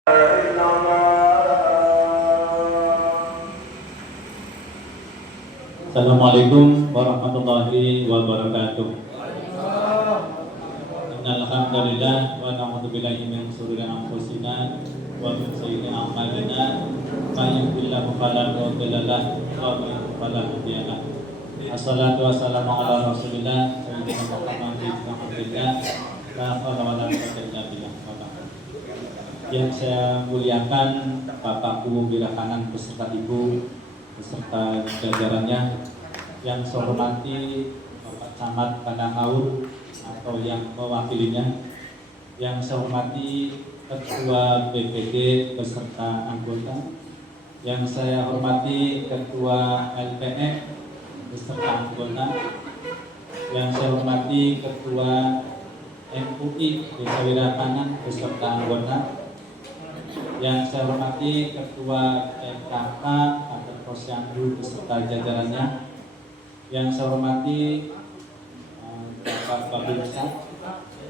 Assalamualaikum warahmatullahi wabarakatuh. Innal hamdalillah wa na'udzu billahi min shururi anfusina wa min sayyiati a'malina. May yahdihillahu fala mudilla lahu wa may yudlil fala hadiya lahu. Assalatu wassalamu ala Rasulillah sayyidina Muhammadin wa alillah la haula wala quwwata illa billah. Yang saya muliakan Bapakku Wirakanan beserta Ibu beserta jajarannya, yang saya hormati Bapak Camat Padanghaur atau yang mewakilinya, yang saya hormati Ketua BPD beserta anggota, yang saya hormati Ketua LPM beserta anggota, yang saya hormati Ketua MUI Desa Wirakanan beserta anggota, yang saya hormati Ketua MKK atau Posyandu beserta jajarannya, yang saya hormati Bapak Babinsa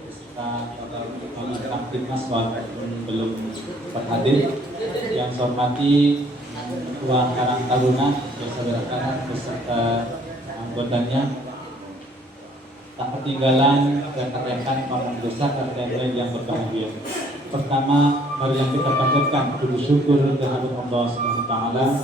beserta Bapak Kamtibmas walaupun belum hadir, yang saya hormati Ketua Karang Taruna Desa Wirakanan beserta anggotanya, tak ketinggalan rekan-rekan pamong desa dan lain yang berbahagia. Pertama, mari yang kita panjatkan puji syukur kehadirat Allah Subhanahu wa taala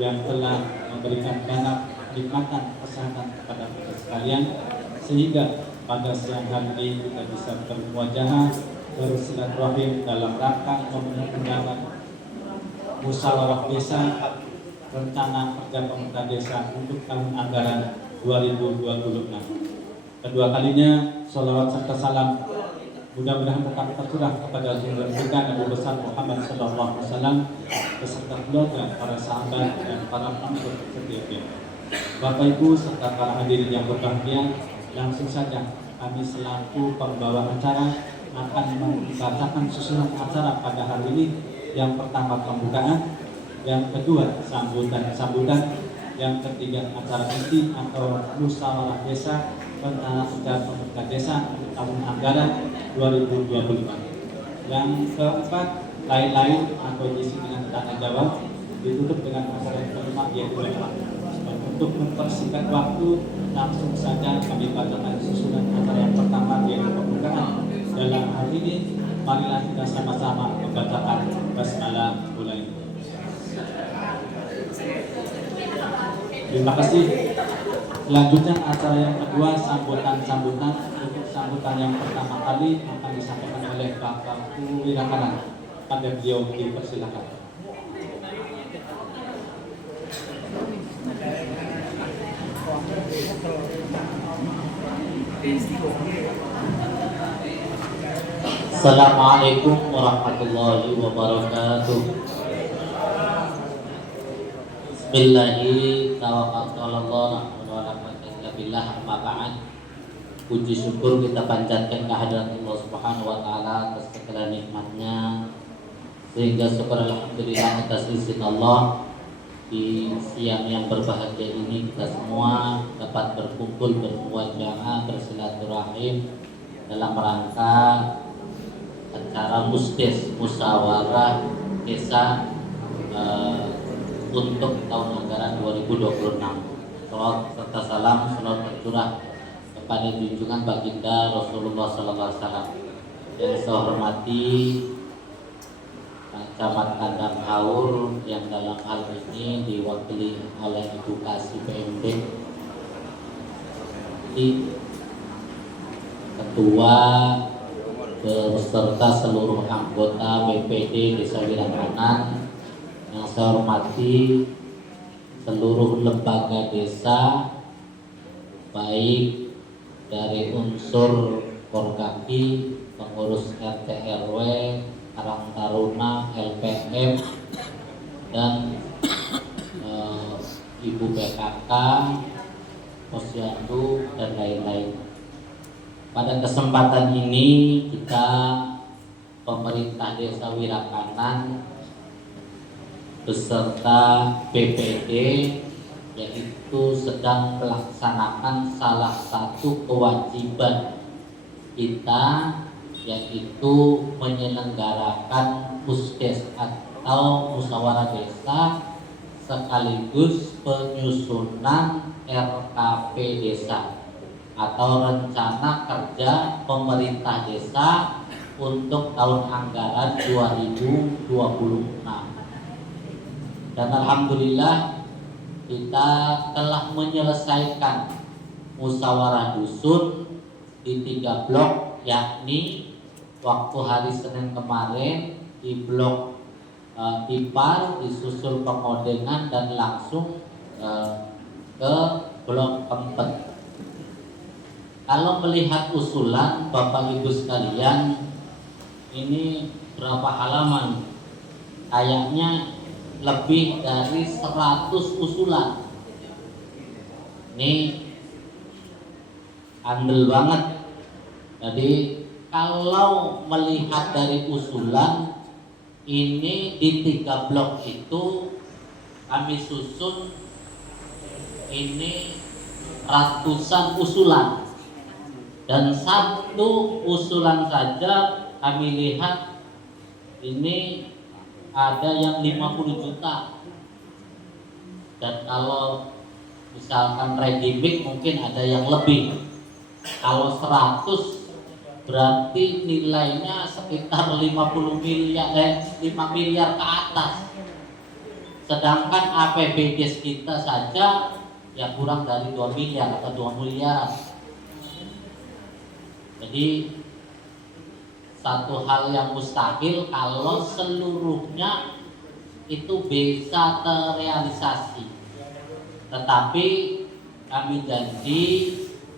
yang telah memberikan banyak nikmatan kesehatan kepada kita sekalian, sehingga pada siang hari ini kita bisa bermuajahah bersilaturahim dalam rangka memenuhi undangan musyawarah desa rencana kerja pemerintah desa untuk tahun anggaran 2026. Kedua kalinya sholawat serta salam mudah-mudahan tetap tercurah kepada junjungan kita Nabi besar Muhammad sallallahu alaihi wasallam beserta keluarga, para sahabat dan para pengikut setianya. Bapak Ibu serta para hadirin yang berbahagia, langsung saja kami selaku pembawa acara akan membacakan susunan acara pada hari ini. Yang pertama pembukaan, yang kedua sambutan, yang ketiga acara inti atau musyawarah desa rencana kerja pemerintah desa tahun anggaran 2025. Yang keempat, lain-lain atau diisi dengan tanya jawab, ditutup dengan acara yang kelima yaitu doa. Untuk mempersingkat waktu, langsung saja kami bacakan susunan acara yang pertama yaitu pembukaan. Dalam hal ini, marilah kita sama-sama membacakan basmalah mulai. Terima kasih. Selanjutnya acara yang kedua sambutan. Untuk sambutan yang pertama kali akan disampaikan oleh Bapak Wirakanan. Pada beliau dipersilakan. Assalamualaikum warahmatullahi wabarakatuh. Bismillahirrahmanirrahim. Tawakkaltu 'alallah wa la quwwata illa billah. Amma ba'd. Puji syukur kita panjatkan kehadirat Allah Subhanahu wa taala atas segala nikmatnya, sehingga syukur alhamdulillah atas izin Allah di siang yang berbahagia ini kita semua dapat berkumpul, bermuajahah, bersilaturahim dalam rangka acara musyawarah desa untuk tahun anggaran 2026. Salawat serta salam selalu tercurah kepada junjungan baginda Rasulullah sallallahu alaihi wasallam. Yang saya hormati Camat Padanghaur yang dalam hal ini diwakili oleh Ibu Kasih PMD, Ketua beserta seluruh anggota BPD Desa Wirakanan. Yang saya hormati seluruh lembaga desa, baik dari unsur Porkaki, pengurus RT RW, Karang Taruna, LPM, dan Ibu PKK, Posyandu, dan lain-lain. Pada kesempatan ini kita pemerintah Desa Wirakanan beserta BPD yaitu sedang melaksanakan salah satu kewajiban kita yaitu menyelenggarakan puskes atau musyawarah desa sekaligus penyusunan RKP desa atau rencana kerja pemerintah desa untuk tahun anggaran 2026. Dan alhamdulillah kita telah menyelesaikan musyawarah dusun di 3 blok, yakni waktu hari Senin kemarin di blok Ipar, disusul Pengodengan dan langsung ke blok Empet. Kalau melihat usulan Bapak Ibu sekalian, ini berapa halaman? Kayaknya lebih dari 100 usulan. Ini andel banget. Jadi kalau melihat dari usulan ini di 3 blok itu kami susun ini ratusan usulan, dan 1 usulan saja kami lihat ini ada yang 50 juta. Dan kalau misalkan ready mix mungkin ada yang lebih. Kalau 100 berarti nilainya sekitar 5 miliar ke atas. Sedangkan APBD kita saja ya kurang dari 2 miliar atau 2 miliar. Jadi satu hal yang mustahil kalau seluruhnya itu bisa terrealisasi. Tetapi kami janji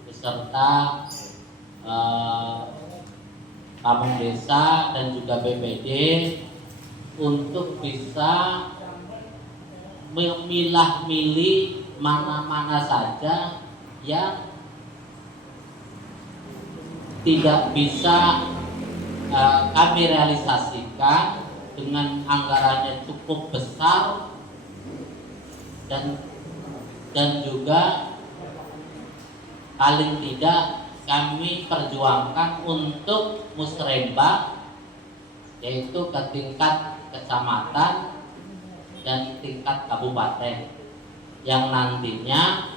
beserta Kampung Desa dan juga BPD untuk bisa memilah-milih mana-mana saja yang tidak bisa kami realisasikan dengan anggarannya cukup besar, dan juga paling tidak kami perjuangkan untuk musrembang, yaitu ke tingkat kecamatan dan tingkat kabupaten yang nantinya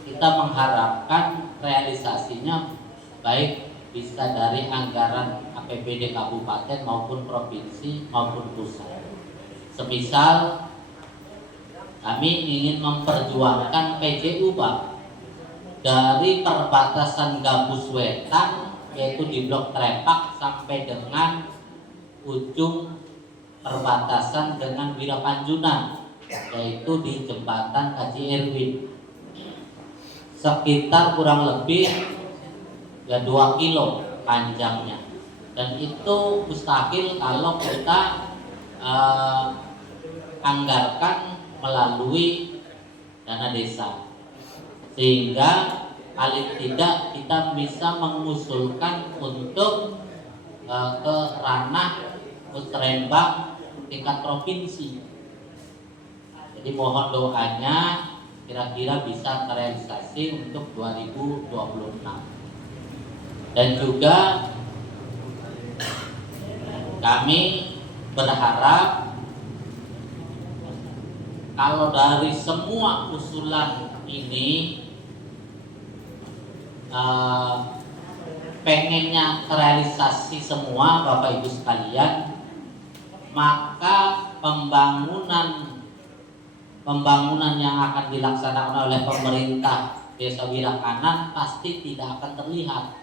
kita mengharapkan realisasinya baik bisa dari anggaran APBD kabupaten maupun provinsi maupun pusat. Semisal kami ingin memperjuangkan PJU Pak, dari perbatasan Gabus Wetan yaitu di blok Trepak sampai dengan ujung perbatasan dengan Wirapanjunan yaitu di jembatan Kaji Erwin, sekitar kurang lebih ya 2 kilo panjangnya. Dan itu mustahil kalau kita anggarkan melalui dana desa, sehingga paling tidak kita bisa mengusulkan untuk ke ranah musrembang tingkat provinsi. Jadi mohon doanya kira-kira bisa terrealisasi untuk 2026. Dan juga kami berharap kalau dari semua usulan ini pengennya terrealisasi semua Bapak Ibu sekalian, maka pembangunan yang akan dilaksanakan oleh pemerintah Desa Wirakanan pasti tidak akan terlihat.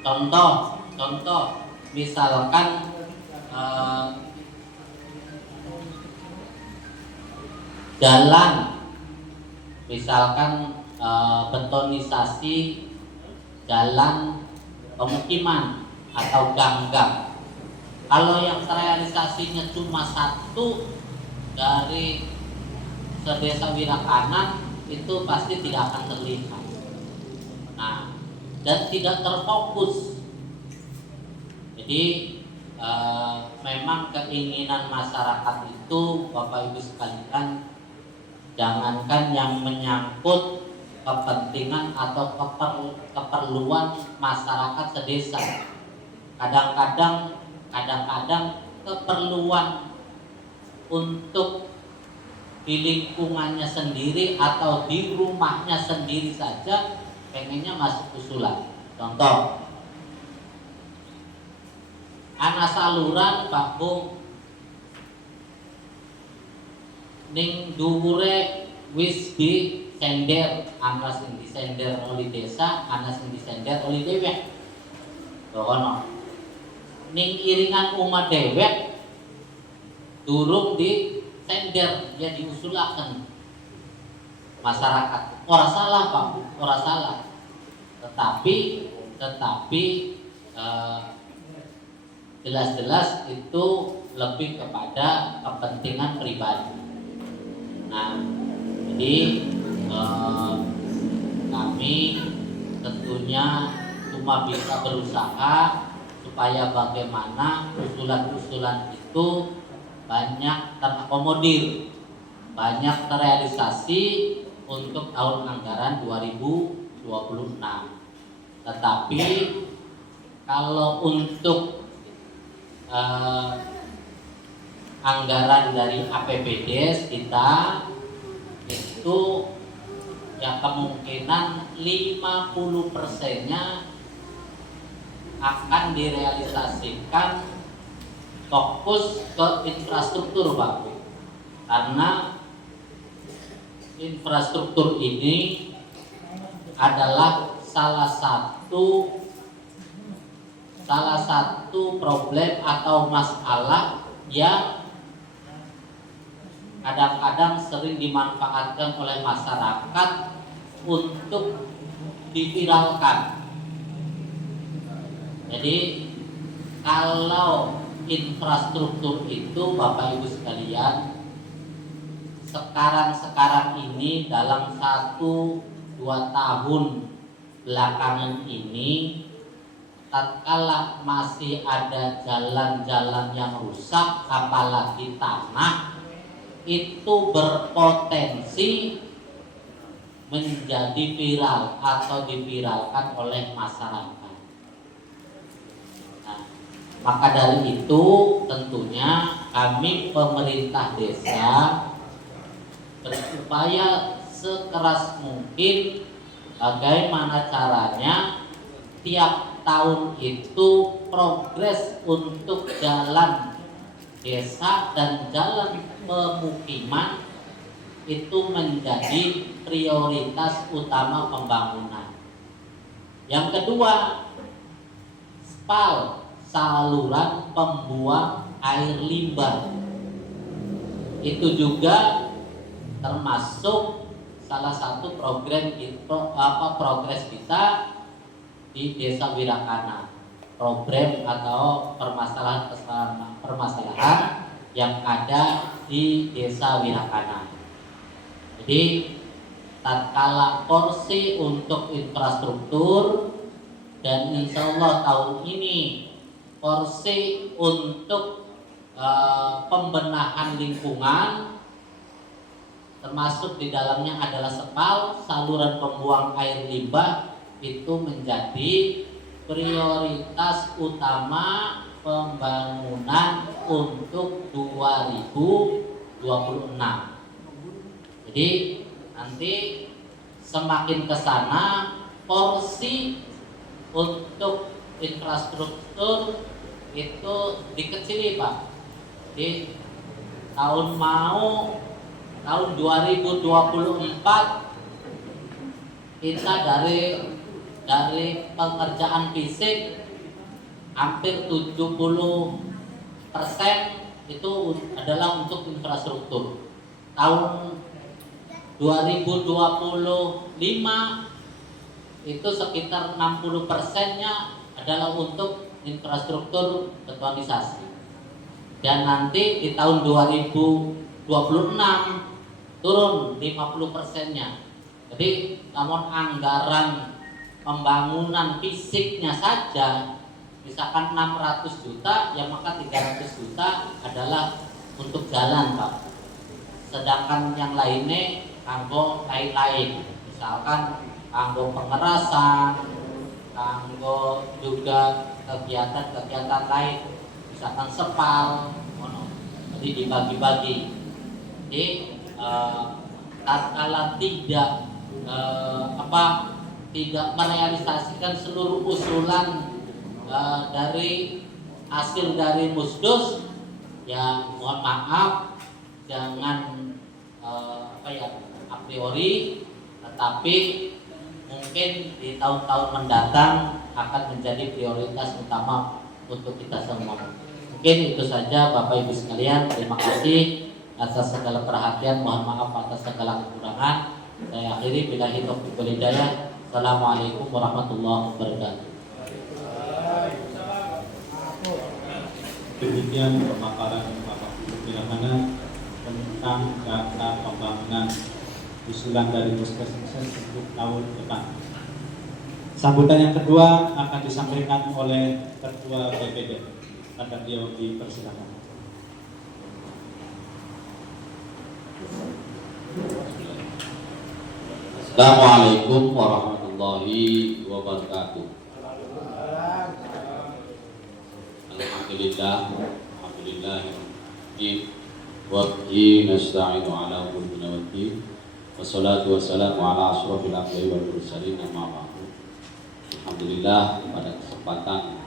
Contoh misalkan jalan, misalkan betonisasi jalan pemukiman atau gang-gang. Kalau yang terrealisasinya cuma 1 dari sedesa Wirakanan, itu pasti tidak akan terlihat. Nah, dan tidak terfokus. Jadi memang keinginan masyarakat itu Bapak Ibu sekalian jangankan yang menyangkut kepentingan atau keperluan masyarakat sedesa. Kadang-kadang keperluan untuk di lingkungannya sendiri atau di rumahnya sendiri saja pengennya masuk usulan. Contoh, anak saluran Pak Bung ning dhuwure wis di sender, ana sing disender oleh desa, ana sing disender oleh dewek. Dono. Ning iringan umat dewek durung di sender, dia diusulakan masyarakat. Ora salah Pak, ora salah. Tetapi jelas-jelas itu lebih kepada kepentingan pribadi. Nah, jadi kami tentunya cuma bisa berusaha supaya bagaimana usulan-usulan itu banyak terakomodir, banyak terrealisasi untuk tahun anggaran 2026. Tetapi kalau untuk anggaran dari APBD kita itu ya kemungkinan 50%-nya akan direalisasikan fokus ke infrastruktur Pak. Karena infrastruktur ini adalah salah satu problem atau masalah yang kadang-kadang sering dimanfaatkan oleh masyarakat untuk diviralkan. Jadi kalau infrastruktur itu Bapak Ibu sekalian, sekarang ini dalam 1-2 tahun belakangan ini, tatkala masih ada jalan-jalan yang rusak, apalagi tanah, itu berpotensi menjadi viral atau diviralkan oleh masyarakat. Nah, maka dari itu tentunya kami pemerintah desa berupaya sekeras mungkin bagaimana caranya tiap tahun itu progres untuk jalan desa dan jalan pemukiman itu menjadi prioritas utama pembangunan. Yang kedua, SPAL, saluran pembuang air limbah, itu juga termasuk salah satu progres kita di Desa Wirakana. Program atau permasalahan yang ada di Desa Wirakana. Jadi tatkala porsi untuk infrastruktur dan insya Allah tahun ini porsi untuk pembenahan lingkungan, termasuk di dalamnya adalah SPAL, saluran pembuang air limbah, itu menjadi prioritas utama pembangunan untuk 2026. Jadi nanti semakin ke sana porsi untuk infrastruktur itu dikecili Pak. Di tahun 2024 kita dari pengerjaan fisik hampir 70% itu adalah untuk infrastruktur. Tahun 2025 itu sekitar 60%-nya adalah untuk infrastruktur betonisasi. Dan nanti di tahun 2026 turun 50%-nya. Jadi namun anggaran pembangunan fisiknya saja misalkan 600 juta, ya maka 300 juta adalah untuk jalan Pak. sedangkan yang lainnya kanggo lain-lain, misalkan kanggo pengerasan, kanggo juga kegiatan-kegiatan lain, misalkan sepal, jadi dibagi-bagi. Jadi tatkala tidak merealisasikan seluruh usulan dari hasil dari musdus, ya mohon maaf, jangan a priori, tetapi mungkin di tahun-tahun mendatang akan menjadi prioritas utama untuk kita semua. Mungkin itu saja Bapak Ibu sekalian. Terima kasih atas segala perhatian. Mohon maaf atas segala kekurangan. Saya akhiri billahi taufiq wal hidayah. Assalamualaikum warahmatullahi wabarakatuh. Demikian pemaparan Bapak Ibu Bilahana tentang data pembangunan usulan dari Puskesmas untuk tahun depan. Sambutan yang kedua akan disampaikan oleh Ketua BPD. Akan dia dipersilakan. Assalamualaikum warahmatullahi wabarakatuh. Alhamdulillah wa bihi nasta'inu ala umuri waddin. Wassalatu wassalamu ala asyrofil anbiya'i wal mursalin, amma ba'du. Alhamdulillah, pada kesempatan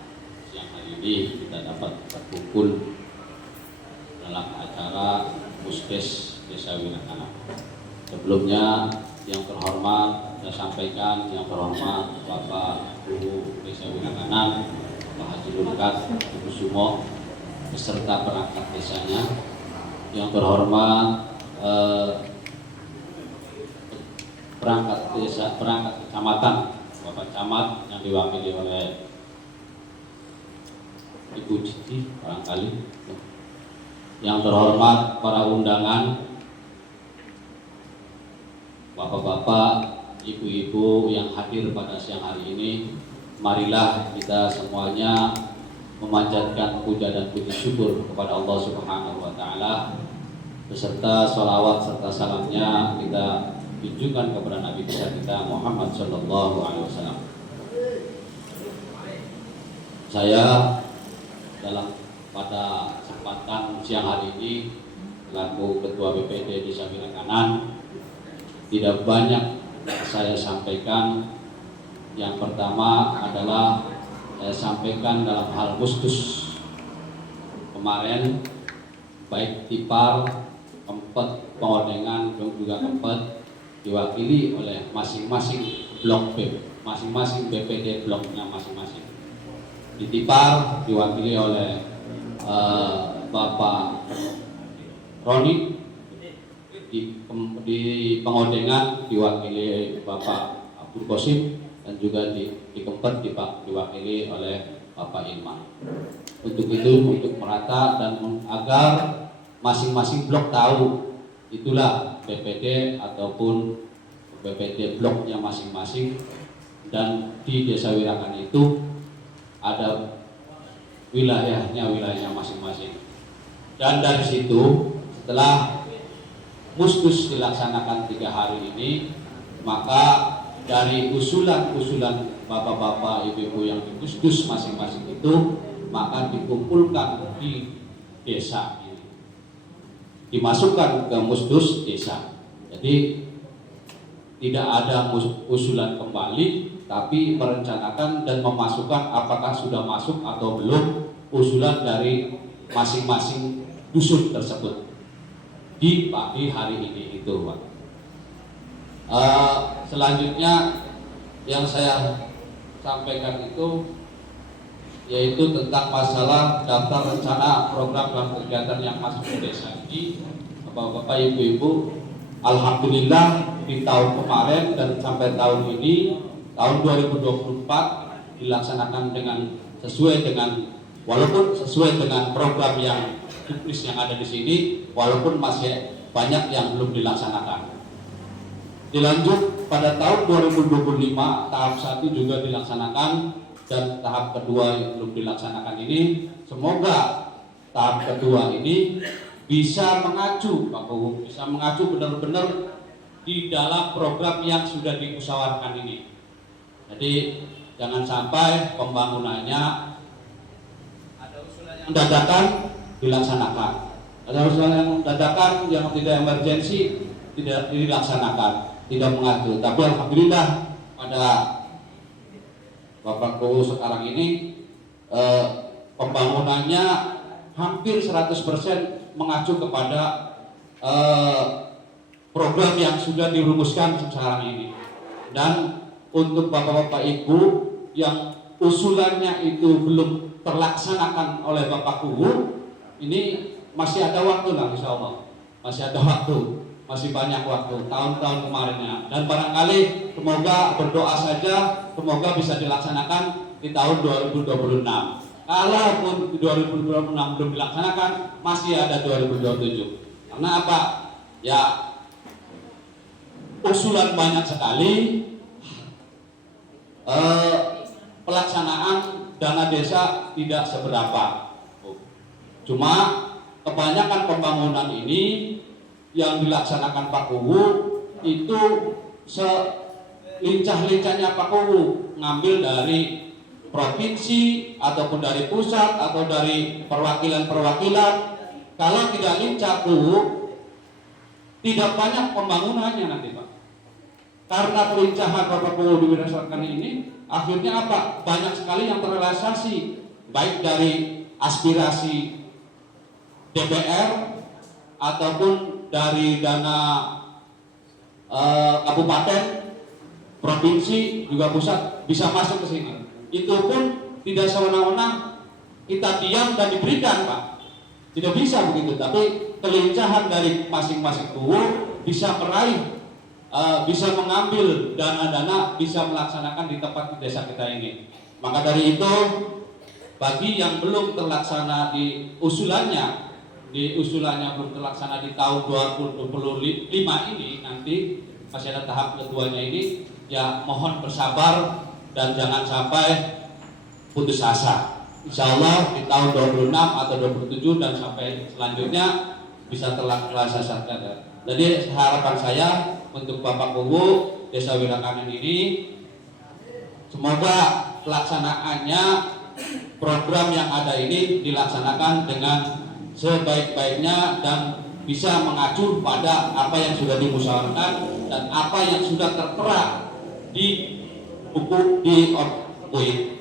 siang hari ini kita dapat berkumpul dalam acara Puskes Desa Winakana. Sebelumnya yang terhormat saya sampaikan, yang terhormat Bapak Guru Desa Winakana, Pak Haji Lukat Ibu Sumo beserta perangkat desanya, yang terhormat perangkat desa, perangkat kecamatan, Bapak Camat yang diwakili oleh Ibu Cici barangkali, yang terhormat para undangan, bapak-bapak, ibu-ibu yang hadir pada siang hari ini. Marilah kita semuanya memanjatkan puja dan puji syukur kepada Allah Subhanahu wa Ta'ala, beserta sholawat serta salamnya kita tunjukkan kepada Nabi kita Muhammad Sallallahu Alaihi Wasallam. Saya pada kesempatan siang hari ini selaku Ketua BPD Desa Winakanan, tidak banyak saya sampaikan. Yang pertama adalah saya sampaikan dalam hal mustus kemarin, baik Tipar, Kempet, Pengodengan, dan juga Kempet diwakili oleh masing-masing blok B, masing-masing BPD bloknya masing-masing. Di Tipar diwakili oleh Bapak Roni, di Pengodengan diwakili Bapak Abdul Qasim, dan juga di Kempet diwakili oleh Bapak Ilman. Untuk itu, untuk merata dan agar masing-masing blok tahu itulah BPD ataupun BPD bloknya masing-masing, dan di Desa Winakana itu ada wilayahnya masing-masing. Dan dari situ, setelah muskus dilaksanakan 3 hari ini, maka dari usulan-usulan bapak-bapak, ibu-ibu yang di muskus masing-masing itu, maka dikumpulkan di desa ini, dimasukkan ke muskus desa. Jadi tidak ada usulan kembali, tapi merencanakan dan memasukkan apakah sudah masuk atau belum usulan dari masing-masing dusun tersebut di pagi hari ini itu, Pak. Selanjutnya yang saya sampaikan itu yaitu tentang masalah daftar rencana program dan kegiatan yang masuk ke desa ini. Bapak-bapak, ibu-ibu, alhamdulillah di tahun kemarin dan sampai tahun ini, tahun 2024 dilaksanakan dengan sesuai dengan, walaupun sesuai dengan program yang tulis yang ada di sini, walaupun masih banyak yang belum dilaksanakan. Dilanjut pada tahun 2025 tahap 1 juga dilaksanakan, dan tahap kedua yang belum dilaksanakan ini, semoga tahap kedua ini bisa mengacu Pak Kuwu, bisa mengacu benar-benar di dalam program yang sudah dimusyawarahkan ini. Jadi jangan sampai pembangunannya ada usulan yang dadakan dilaksanakan, ada usulan yang dadakan yang tidak emergensi tidak dilaksanakan, tidak mengatur. Tapi alhamdulillah pada Bapak Kuwu sekarang ini pembangunannya hampir 100% mengacu kepada program yang sudah dirumuskan sekarang ini. Dan untuk Bapak-Bapak Ibu yang usulannya itu belum terlaksanakan oleh Bapak Kuwu, ini masih ada waktu lah, insya Allah. Masih ada waktu, masih banyak waktu, tahun-tahun kemarinnya. Dan barangkali semoga berdoa saja, semoga bisa dilaksanakan di tahun 2026. Kalaupun 2026 belum dilaksanakan, masih ada 2027. Karena apa? Ya, usulan banyak sekali, pelaksanaan dana desa tidak seberapa. Cuma kebanyakan pembangunan ini yang dilaksanakan Pak Kuwu itu selincah-lincahnya Pak Kuwu, ngambil dari provinsi ataupun dari pusat atau dari perwakilan-perwakilan. Kalau tidak lincah Kuwu, tidak banyak pembangunannya nanti Pak. Karena kelincahan Bapak Kuwu diberdasarkan ini, akhirnya apa? Banyak sekali yang terrealisasi, baik dari aspirasi DPR ataupun dari dana kabupaten, provinsi, juga pusat bisa masuk ke sini. Itu pun tidak sewenang-wenang kita diam dan diberikan Pak. Tidak bisa begitu, tapi kelincahan dari masing-masing Kuwu bisa meraih, bisa mengambil dana-dana, bisa melaksanakan di tempat di desa kita ini. Maka dari itu, bagi yang belum terlaksana di usulannya belum terlaksana di tahun 2025 ini, nanti masih ada tahap keduanya ini, ya mohon bersabar dan jangan sampai putus asa. Insya Allah di tahun 26 atau 27 dan sampai selanjutnya bisa terlaksana. Jadi harapan saya untuk Bapak Kuwu Desa Wirakanen ini, semoga pelaksanaannya program yang ada ini dilaksanakan dengan sebaik-baiknya dan bisa mengacu pada apa yang sudah dimusyawarahkan dan apa yang sudah tertera di buku di OPUI.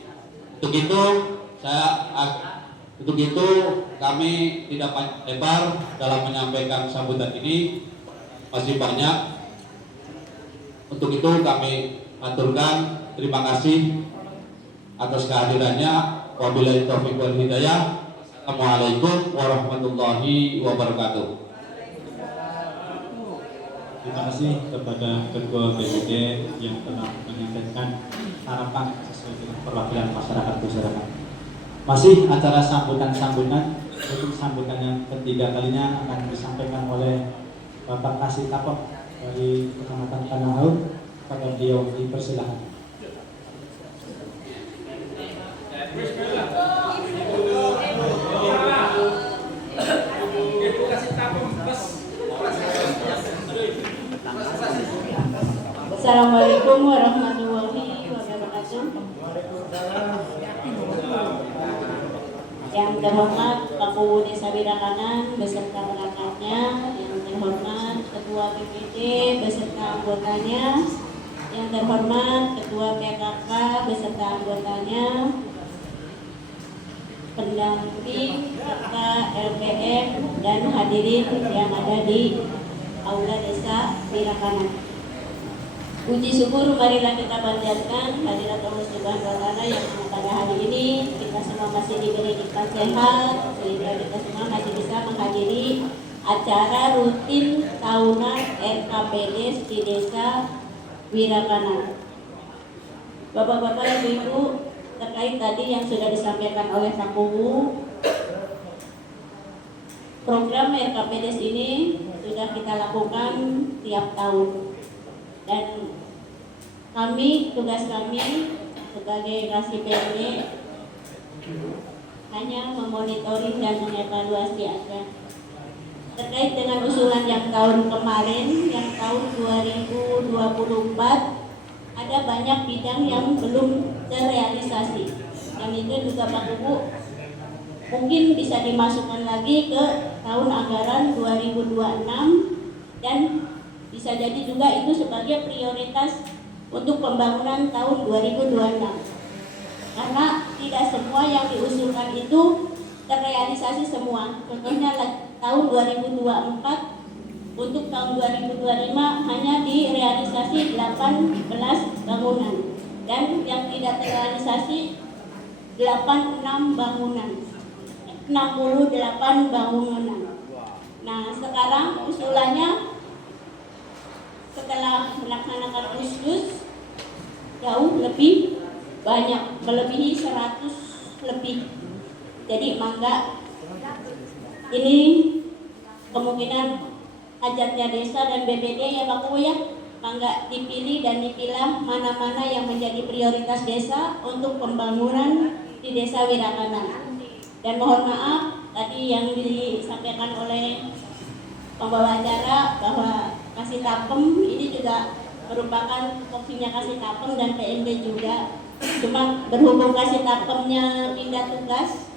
Untuk itu kami tidak lebar dalam menyampaikan sambutan ini, masih banyak. Untuk itu kami aturkan terima kasih atas kehadirannya. Wabillahi taufiq wal hidayah. Assalamualaikum warahmatullahi wabarakatuh. Terima kasih kepada Ketua BPD yang telah menyampaikan harapan sesuai dengan perwakilan masyarakat. Masih acara sambutan untuk sambutan yang ketiga kalinya akan disampaikan oleh Bapak Kasih Tapok dari Kecamatan Tanahau. Pada beliau dipersilakan. Assalamualaikum warahmatullahi wabarakatuh. Yang terhormat Pak Kuwu Desa Wirakanen beserta perangkatnya, yang terhormat Ketua BPD beserta anggotanya, yang terhormat Ketua PKK beserta anggotanya, pendamping serta LPM dan hadirin yang ada di Aula Desa Wirakanen. Puji syukur marilah kita panjatkan hadirat Allah Subhanahu wa Ta'ala yang pada hari ini kita semua masih diberi nikmat sehat sehingga kita semua masih bisa menghadiri acara rutin tahunan RKPDS di Desa Wirakanen. Bapak-bapak, Ibu-ibu, terkait tadi yang sudah disampaikan oleh Pak Kuwu, program RKPDS ini sudah kita lakukan tiap tahun. Dan tugas kami sebagai KSIPD hanya memonitoring dan mengevaluasi aja. terkait dengan usulan yang tahun kemarin, yang tahun 2024, ada banyak bidang yang belum terrealisasi. Dan itu juga Pak Kubu mungkin bisa dimasukkan lagi ke tahun anggaran 2026 dan bisa jadi juga itu sebagai prioritas untuk pembangunan tahun 2026. Karena tidak semua yang diusulkan itu terrealisasi semua. Contohnya tahun 2024 untuk tahun 2025 hanya direalisasi 18 bangunan dan yang tidak terrealisasi 86 bangunan. 68 bangunan. Nah, sekarang usulannya setelah melaksanakan Uskus jauh lebih banyak, melebihi 100 lebih. Jadi mangga ini kemungkinan hajatnya desa dan BPD ya Pak Kubu ya, mangga dipilih dan dipilah mana-mana yang menjadi prioritas desa untuk pembangunan di Desa Wirakanan. Dan mohon maaf tadi yang disampaikan oleh pembawa acara bahwa Kasih Tapem ini juga merupakan fungsinya Kasih Tapem dan PMD juga. Cuma berhubung Kasih Tapemnya pindah tugas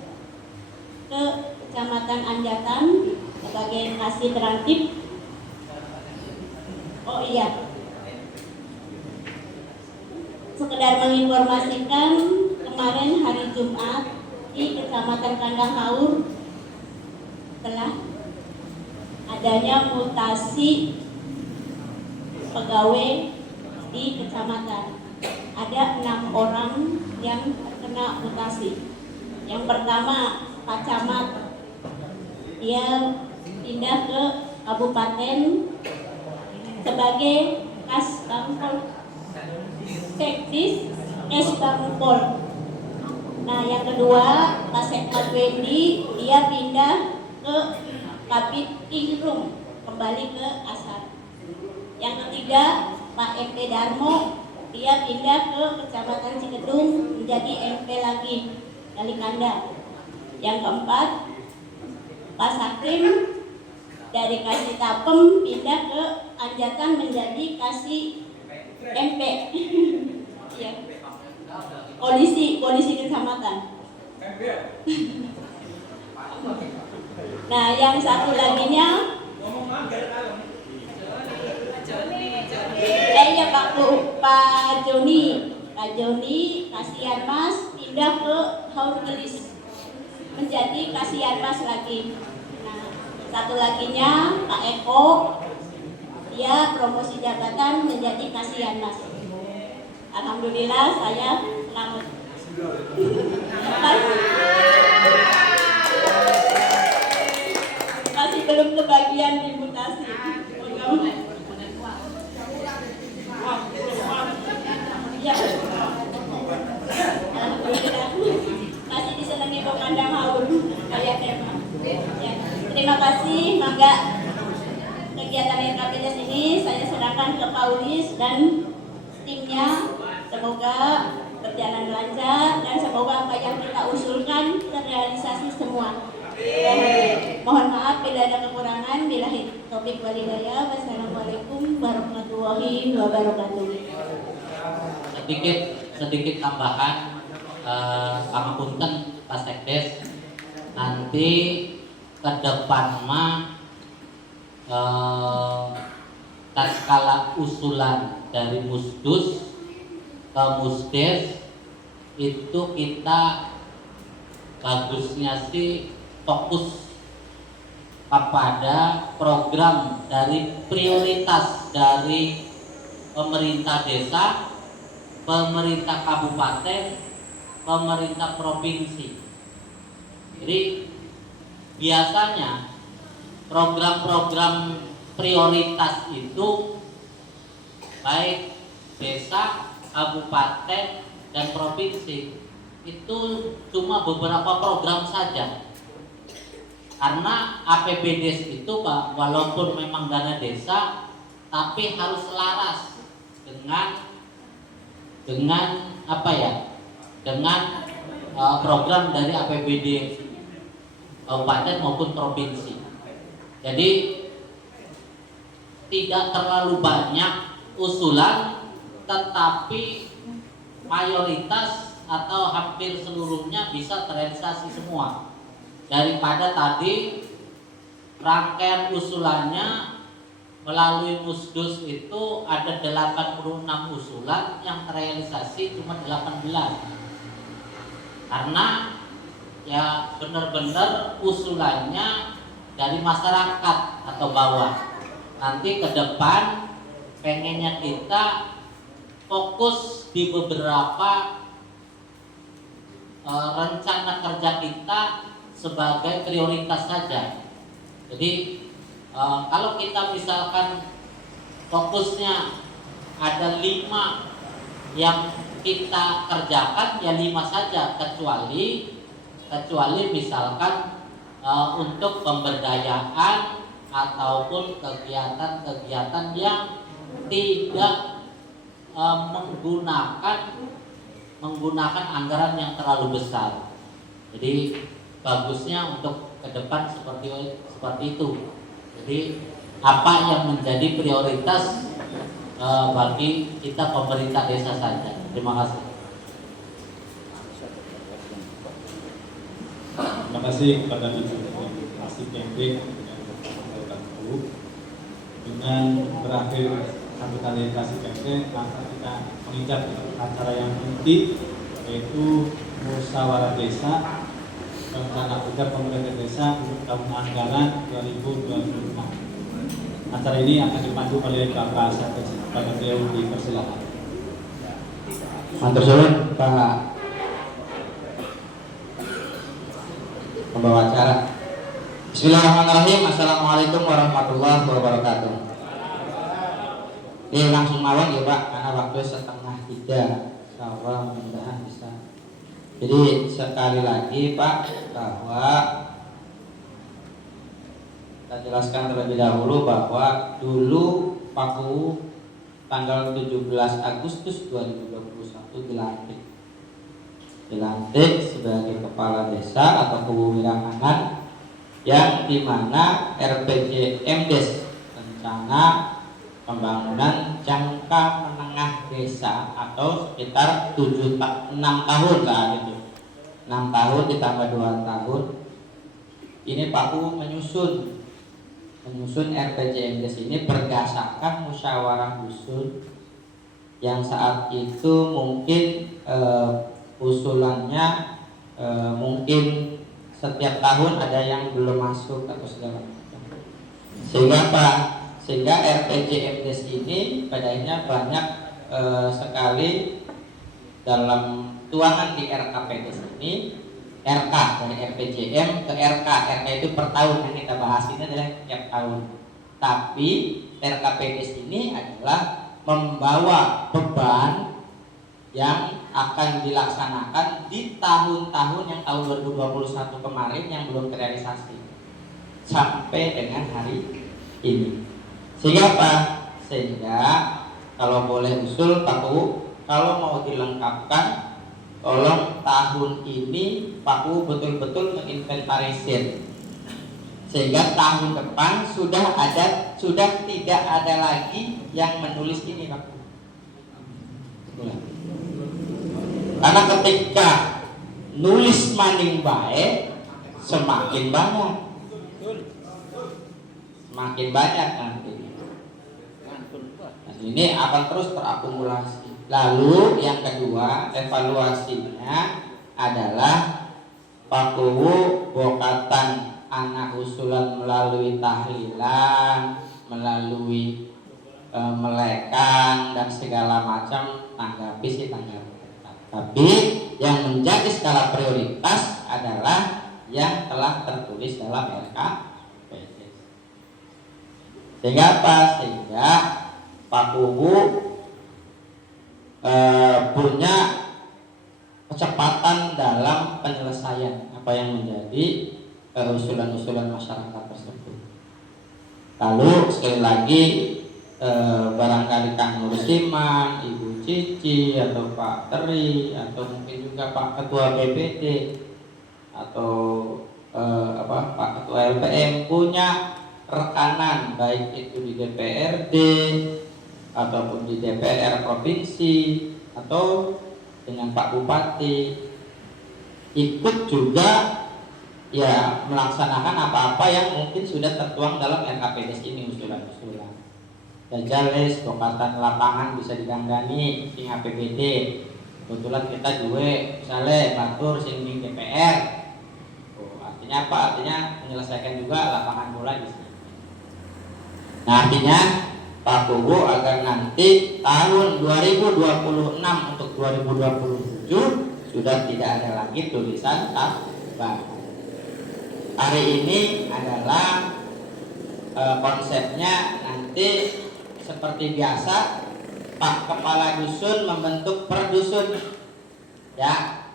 ke Kecamatan Anjatan sebagai Kasih Terantip. Oh iya, sekedar menginformasikan kemarin hari Jumat di Kecamatan Kandang Haur telah adanya mutasi pegawai di kecamatan. Ada 6 orang yang terkena mutasi. Yang pertama Pak Camat, dia pindah ke kabupaten sebagai Kasbangpol Sekdis Kasbangpol. Nah, yang kedua Pak Sekmat Wendy, dia pindah ke Kabid Tingrum, kembali ke Asar. Yang ketiga Pak MP Darmo, dia pindah ke Kecamatan Cikedung menjadi MP lagi, Dalikanda. Yang keempat Pak Sakrim dari Kasih Tapem pindah ke Anjatan menjadi Kasih MP. Ya. Polisi kecamatan. Nah, yang satu laginya ya Pak Joni, kasihan Mas, pindah ke Haur Gelis menjadi kasihan Mas lagi. Nah, satu laginya Pak Eko, dia promosi jabatan menjadi kasihan Mas. Alhamdulillah saya selamat. Masih belum kebagian dimutasi. Ya. Alhamdulillah. Masih disenangi Kandang Haur kayak tema. Ya. Terima kasih, mangga kegiatan RKPDS ini saya serahkan ke Paulis dan timnya. Semoga berjalan lancar dan semoga apa yang kita usulkan terrealisasi semua. Mohon maaf bila ada kekurangan. Billahi taufiq wal hidayah. Wassalamualaikum warahmatullahi wabarakatuh. Sedikit tambahan, pangapunten Pak Sekdes, nanti ke depan mah tatkala usulan dari Musdus ke Musdes itu kita bagusnya sih fokus kepada program dari prioritas dari pemerintah desa, pemerintah kabupaten, pemerintah provinsi. Jadi biasanya program-program prioritas itu baik desa, kabupaten, dan provinsi itu cuma beberapa program saja. Karena APBD itu Pak, walaupun memang dana desa, tapi harus selaras dengan apa ya? Dengan program dari APBD kabupaten maupun provinsi. Jadi tidak terlalu banyak usulan, tetapi mayoritas atau hampir seluruhnya bisa terrealisasi semua. Daripada tadi rangkaian usulannya melalui Musdus itu ada 86 usulan, yang terrealisasi cuma 18. Karena ya benar-benar usulannya dari masyarakat atau bawah. Nanti ke depan pengennya kita fokus di beberapa rencana kerja kita sebagai prioritas saja. Jadi kalau kita misalkan fokusnya ada 5 yang kita kerjakan, ya 5 saja, kecuali misalkan untuk pemberdayaan ataupun kegiatan-kegiatan yang tidak menggunakan anggaran yang terlalu besar. Jadi bagusnya untuk ke depan seperti itu. Jadi apa yang menjadi prioritas bagi kita pemerintah desa saja. Terima kasih. Terima kasih kepada Asik Camping yang bertanggung jawab. Dengan berakhir satu kali Asik Camping, maka kita menginjak acara yang inti, yaitu musyawarah desa rencana kerja pemerintah desa untuk tahun anggaran 2026. Acara ini akan dipandu oleh Bapak Satgas. Pada beliau dipersilakan. Matur suwun Pak pembawa acara. Bismillahirrahmanirrahim. Assalamualaikum warahmatullahi wabarakatuh. Ini langsung mawon ya Pak, karena waktu 2:30. Insyaallah mudah-mudahan bisa. Jadi sekali lagi Pak, bahwa kita jelaskan terlebih dahulu bahwa dulu Pak KUU tanggal 17 Agustus 2021 dilantik sebagai kepala desa atau kewirausahaan, yang dimana RPJMDes, rencana pembangunan jangka menengah desa, atau sekitar 6 tahun lah itu. 6 tahun ditambah 2 tahun. Ini Pak KUU menyusun RPJMDes ini berdasarkan musyawarah dusun yang saat itu mungkin usulannya mungkin setiap tahun ada yang belum masuk atau segala macam. Sehingga RPJMDes ini padanya banyak sekali dalam tuangan di RKPDes ini. RK dari RPJM ke RK itu per tahun, yang kita bahas ini adalah tiap tahun. Tapi RKPDes ini adalah membawa beban yang akan dilaksanakan di tahun-tahun yang tahun 2021 kemarin yang belum terrealisasi sampai dengan hari ini. Sehingga apa? Sehingga kalau boleh usul Pak KUU, kalau mau dilengkapkan, tolong tahun ini Pak KUU betul-betul menginventarisir, sehingga tahun depan sudah tidak ada lagi yang menulis ini Pak KUU. Karena ketika nulis maning baik, semakin banyak nanti. Dan ini akan terus terakumulasi. Lalu yang kedua, evaluasinya adalah Pak KUU bokatan anak usulan melalui tahlilan, melalui melekan dan segala macam, tanggapi. Tapi yang menjadi skala prioritas adalah yang telah tertulis dalam RKPDes. Sehingga apa? Sehingga Pak KUU punya kecepatan dalam penyelesaian apa yang menjadi usulan-usulan masyarakat tersebut. Lalu sekali lagi barangkali Kang Nursiman, Ibu Cici, atau Pak Teri, atau mungkin juga Pak Ketua BPD atau Pak Ketua LPM punya rekanan baik itu di DPRD ataupun di DPR provinsi atau dengan Pak Bupati ikut juga ya melaksanakan apa-apa yang mungkin sudah tertuang dalam RKPDS ini, usulan-usulan. Jajales, lokatan lapangan bisa didanggani sing APBD. Kebetulan kita juga misalnya batur sing DPR. Artinya apa? Artinya menyelesaikan juga lapangan bola di sini. Nah, artinya Pak Bowo agar nanti tahun 2026 untuk 2027 sudah tidak ada lagi tulisan tabah. Hari ini adalah konsepnya nanti seperti biasa Pak Kepala Dusun membentuk per dusun, ya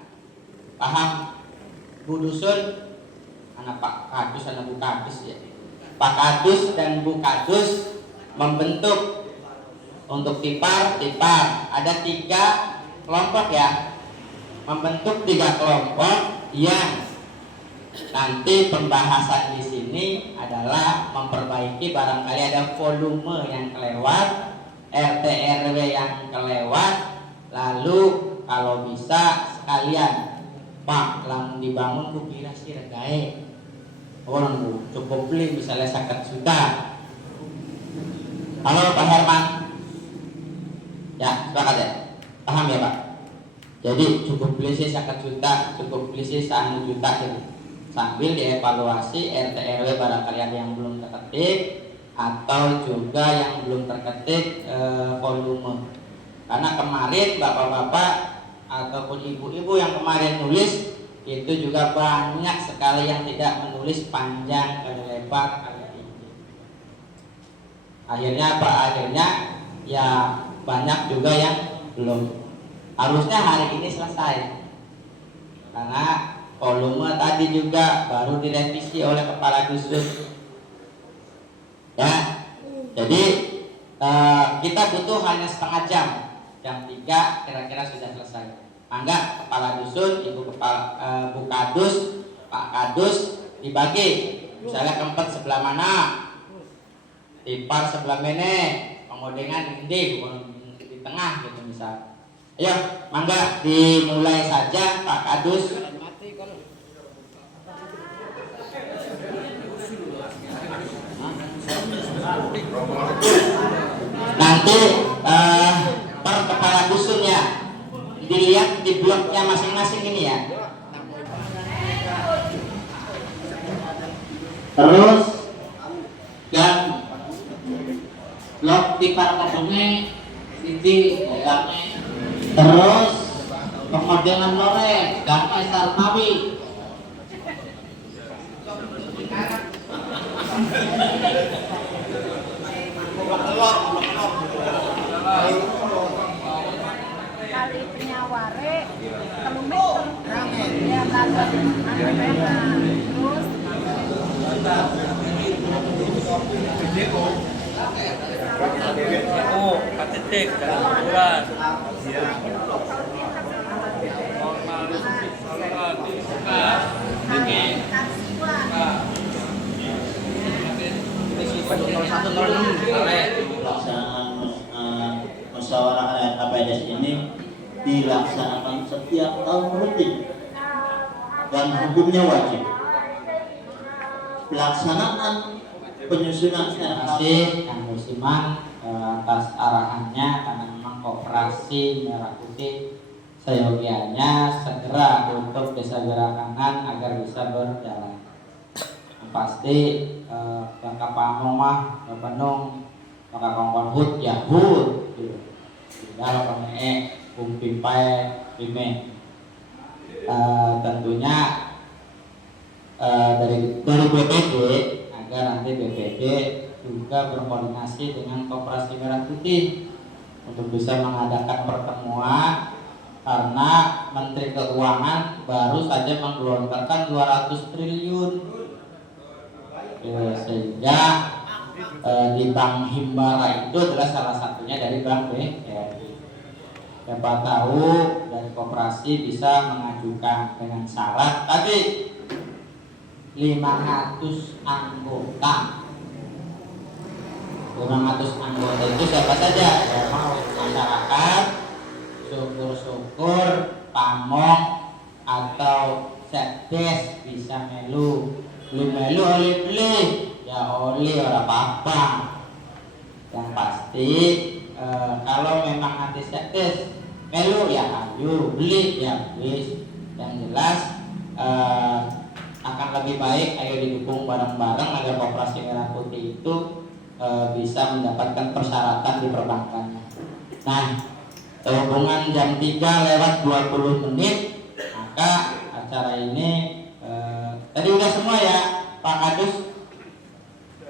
paham Bu Dusun, anak Pak Kadus, anak Bu Kadus ya. Pak Kadus dan Bu Kadus membentuk untuk tipar ada 3 kelompok ya, membentuk 3 kelompok yang nanti pembahasan di sini adalah memperbaiki barangkali ada volume yang kelewat, RT RW yang kelewat, lalu kalau bisa sekalian Pak langsung dibangun kukira sih regae orang bu cukup beli misalnya 1 juta. Halo Pak Herman, ya sepakat ya, paham ya Pak? Jadi cukup beli sih 1 juta, cukup beli sih 1 juta gitu. Sambil dievaluasi RT RW barangkali ada yang belum terketik atau juga yang belum terketik volume. Karena kemarin bapak-bapak ataupun ibu-ibu yang kemarin nulis itu juga banyak sekali yang tidak menulis panjang kali lebar kali tinggi. Akhirnya apa? Akhirnya ya banyak juga yang belum. Harusnya hari ini selesai karena volume tadi juga baru direvisi oleh kepala dusun. Ya, jadi kita butuh hanya setengah jam. Jam 3 kira-kira sudah selesai. Mangga kepala dusun, ibu kepala Bu Kadus, Pak Kadus dibagi. Misalnya keempat sebelah mana, tipar sebelah mana, pengodengan di tengah gitu misal. Ayo, mangga dimulai saja Pak Kadus. Nanti per kepala dusunnya dilihat di bloknya masing-masing ini ya. Terus dan blok tipar kedunge sisi gangnya. Terus pemodelan lore gangnya Sarmawi. Kali penyaware kelumet ya lalu terus KTT bulan pelaksanaan musyawarah RKPDS ini dilaksanakan setiap tahun rutin dan hukumnya wajib. Pelaksanaan penyusunan RKPDS Kang Musiman atas arahannya karena memang koperasi Merah Putih seyogianya segera untuk desa Gerakangan agar bisa berjalan. Yang pasti Bapak Pamong mah Bandung Bapak Kongkon Hud ya Hud tidak peme Pimpai Pime. Tentunya dari BPD agar nanti BPD juga berkoordinasi dengan Koperasi Merah Putih untuk bisa mengadakan pertemuan karena Menteri Keuangan baru saja menggelontorkan 200 triliun sehingga di Bank Himbara itu adalah salah satunya dari Bank BRI. Siapa tahu dari koperasi bisa mengajukan dengan syarat tadi 500 anggota 500 anggota itu siapa saja yang mau, masyarakat, syukur-syukur, pamong atau sekdes bisa melu. Belum melu oleh beli ya oleh orang apa-apa. Yang pasti kalau memang nanti sekdes melu ya ayo, beli ya wis. Yang jelas akan lebih baik ayo didukung bareng-bareng agar Koperasi Merah Putih itu bisa mendapatkan persyaratan di perbankannya. Nah, hubungan jam 3:20 menit, maka acara ini tadi udah semua ya Pak Kadus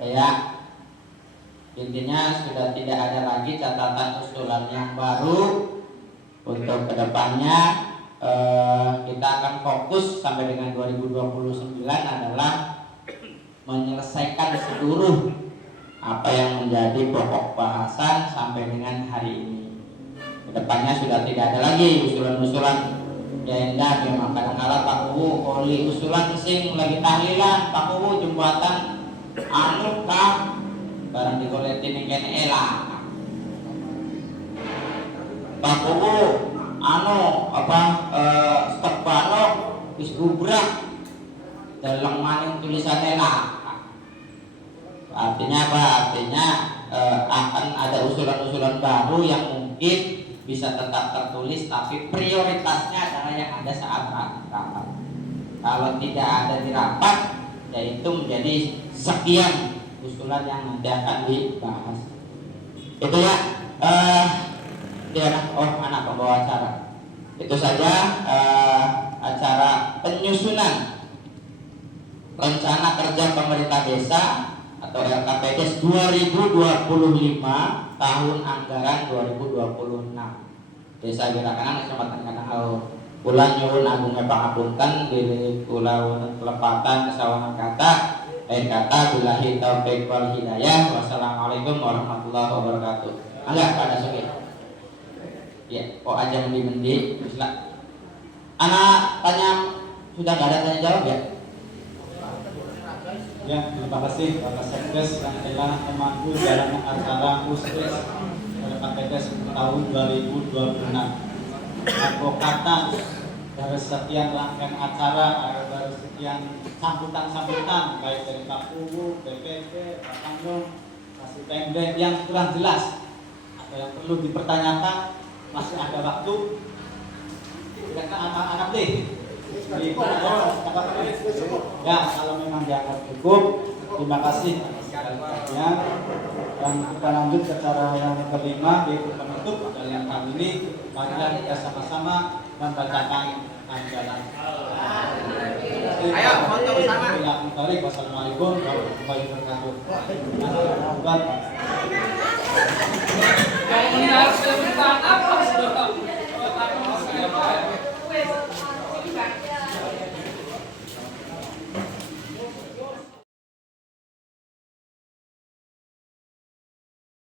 ya, intinya sudah tidak ada lagi catatan usulan yang baru. Untuk kedepannya kita akan fokus sampai dengan 2029 adalah menyelesaikan seluruh apa yang menjadi pokok bahasan sampai dengan hari ini. Kedepannya sudah tidak ada lagi usulan-usulan ya enggak, memang kadang-kadang Pak Kuwu oli usulan sing lagi tahlilan Pak Kuwu jembatan anu kah barang digoletin yang kene elah Pak Kuwu anu apa stok balok wis gubrak dalam maning tulisannya lah. Artinya apa? Artinya akan ada usulan-usulan baru yang mungkin bisa tetap tertulis, tapi prioritasnya adalah yang ada saat rapat. Kalau tidak ada di rapat, yaitu menjadi sekian usulan yang nanti akan dibahas. Itu ya. Anak pembawa acara. Itu saja acara penyusunan rencana kerja pemerintah desa atau RKPDes 2025 tahun anggaran 2026. Desa Wirakanan Kecamatan Kanahau. Kula nyuwun agungnya pangapunten di Pulau Lepatan Kesawangan Kata. Lain kata billahi taufiq wal hidayah. Wassalamualaikum warahmatullahi wabarakatuh. Enggak pada sore. Ya, kok aja mendi-mendi. Bismillah. Anak tanya sudah nggak ada tanya jawab ya? Ya, terima kasih Bapak Sekdes yang telah memandu jalannya acara khusus RKPDes tahun 2026. Advokatan dari sekian rangkaian acara, dari sekian sambutan-sambutan baik dari Pak Kuwu, BPD, Pak Tanjung, Kasih Pemda yang kurang jelas atau yang perlu dipertanyakan, masih ada waktu. Kira-kira anak-anak deh. Ya, kalau memang dianggap cukup, terima kasih atas segala-galanya. Dan kita lanjut ke cara yang kelima, yaitu penutup. Dan yang kali ini marilah kita sama-sama membacakan anjalan. Ayo, foto bersama. Wassalamualaikum warahmatullahi wabarakatuh.